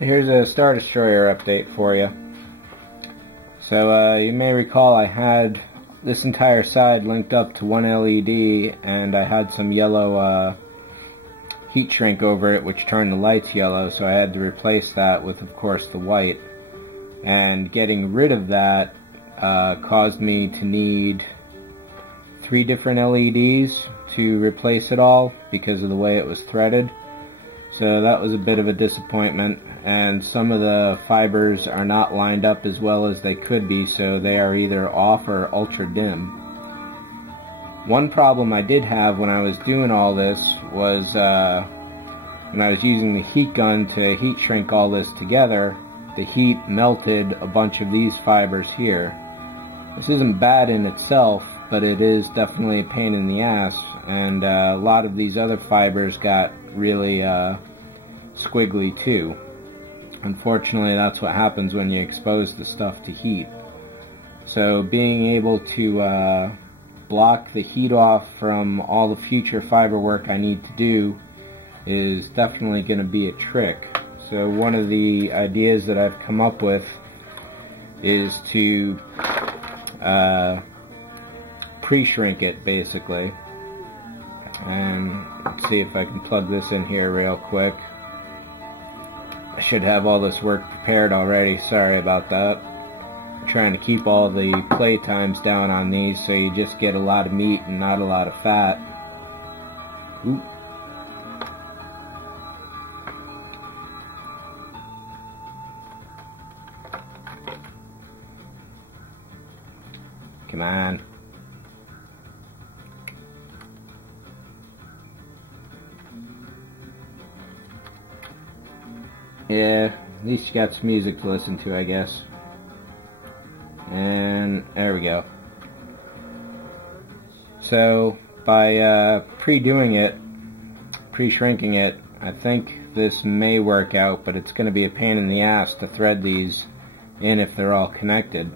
Here's a Star Destroyer update for you. So you may recall I had this entire side linked up to one LED, and I had some yellow heat shrink over it which turned the lights yellow, so I had to replace that with, of course, the white. And getting rid of that caused me to need 3 different LEDs to replace it all because of the way it was threaded. So that was a bit of a disappointment, and some of the fibers are not lined up as well as they could be, so they are either off or ultra dim. One problem I did have when I was doing all this was when I was using the heat gun to heat shrink all this together, the heat melted a bunch of these fibers here. This isn't bad in itself, but it is definitely a pain in the ass, and a lot of these other fibers got really squiggly too. Unfortunately, that's what happens when you expose the stuff to heat. So being able to block the heat off from all the future fiber work I need to do is definitely going to be a trick. So one of the ideas that I've come up with is to pre-shrink it, basically. And let's see if I can plug this in here real quick. I should have all this work prepared already, sorry about that. I'm trying to keep all the play times down on these so you just get a lot of meat and not a lot of fat. Oop. Come on. Yeah, at least you got some music to listen to, I guess. And there we go. So by pre-doing it, pre-shrinking it, I think this may work out, but it's going to be a pain in the ass to thread these in if they're all connected.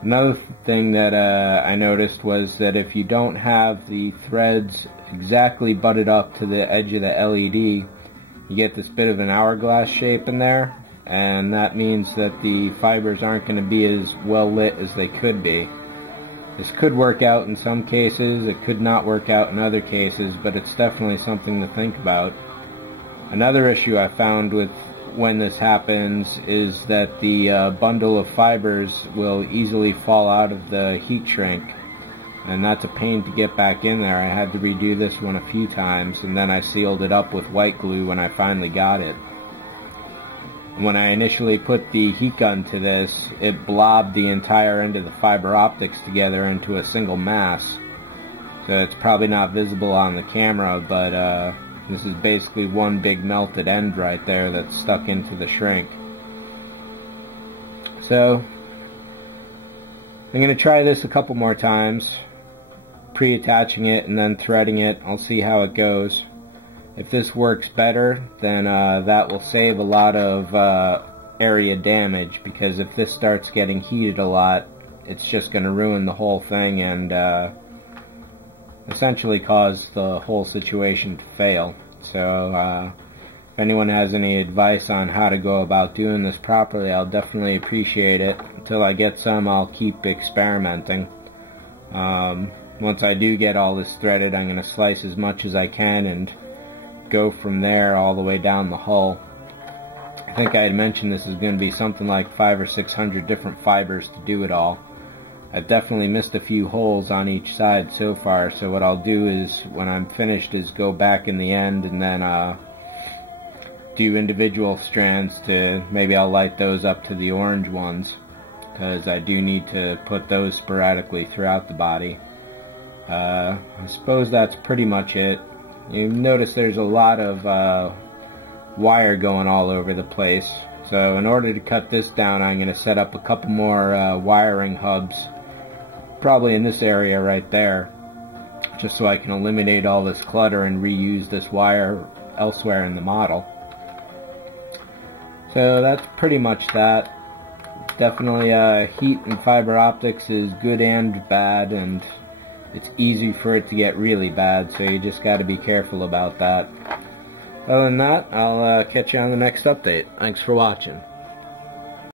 Another thing that I noticed was that if you don't have the threads exactly butted up to the edge of the LED, you get this bit of an hourglass shape in there, and that means that the fibers aren't going to be as well lit as they could be. This could work out in some cases, it could not work out in other cases, but it's definitely something to think about. Another issue I found with when this happens is that the bundle of fibers will easily fall out of the heat shrink, and that's a pain to get back in there. I had to redo this one a few times, and then I sealed it up with white glue when I finally got it. When I initially put the heat gun to this, it blobbed the entire end of the fiber optics together into a single mass. So it's probably not visible on the camera, but this is basically one big melted end right there that's stuck into the shrink. So I'm going to try this a couple more times, pre-attaching it and then threading it. I'll see how it goes. If this works better, then that will save a lot of area damage, because if this starts getting heated a lot, it's just going to ruin the whole thing and essentially cause the whole situation to fail. So if anyone has any advice on how to go about doing this properly, I'll definitely appreciate it. Until I get some, I'll keep experimenting. Once I do get all this threaded, I'm going to slice as much as I can and go from there all the way down the hull. I think I had mentioned this is going to be something like 500 or 600 different fibers to do it all. I've definitely missed a few holes on each side so far, so what I'll do is, when I'm finished, is go back in the end and then do individual strands to, maybe I'll light those up to the orange ones, because I do need to put those sporadically throughout the body. I suppose that's pretty much it. You notice there's a lot of wire going all over the place. So in order to cut this down, I'm going to set up a couple more wiring hubs, probably in this area right there, just so I can eliminate all this clutter and reuse this wire elsewhere in the model. So that's pretty much that. Definitely heat and fiber optics is good and bad, and it's easy for it to get really bad, so you just got to be careful about that. Other than that, I'll catch you on the next update. Thanks for watching.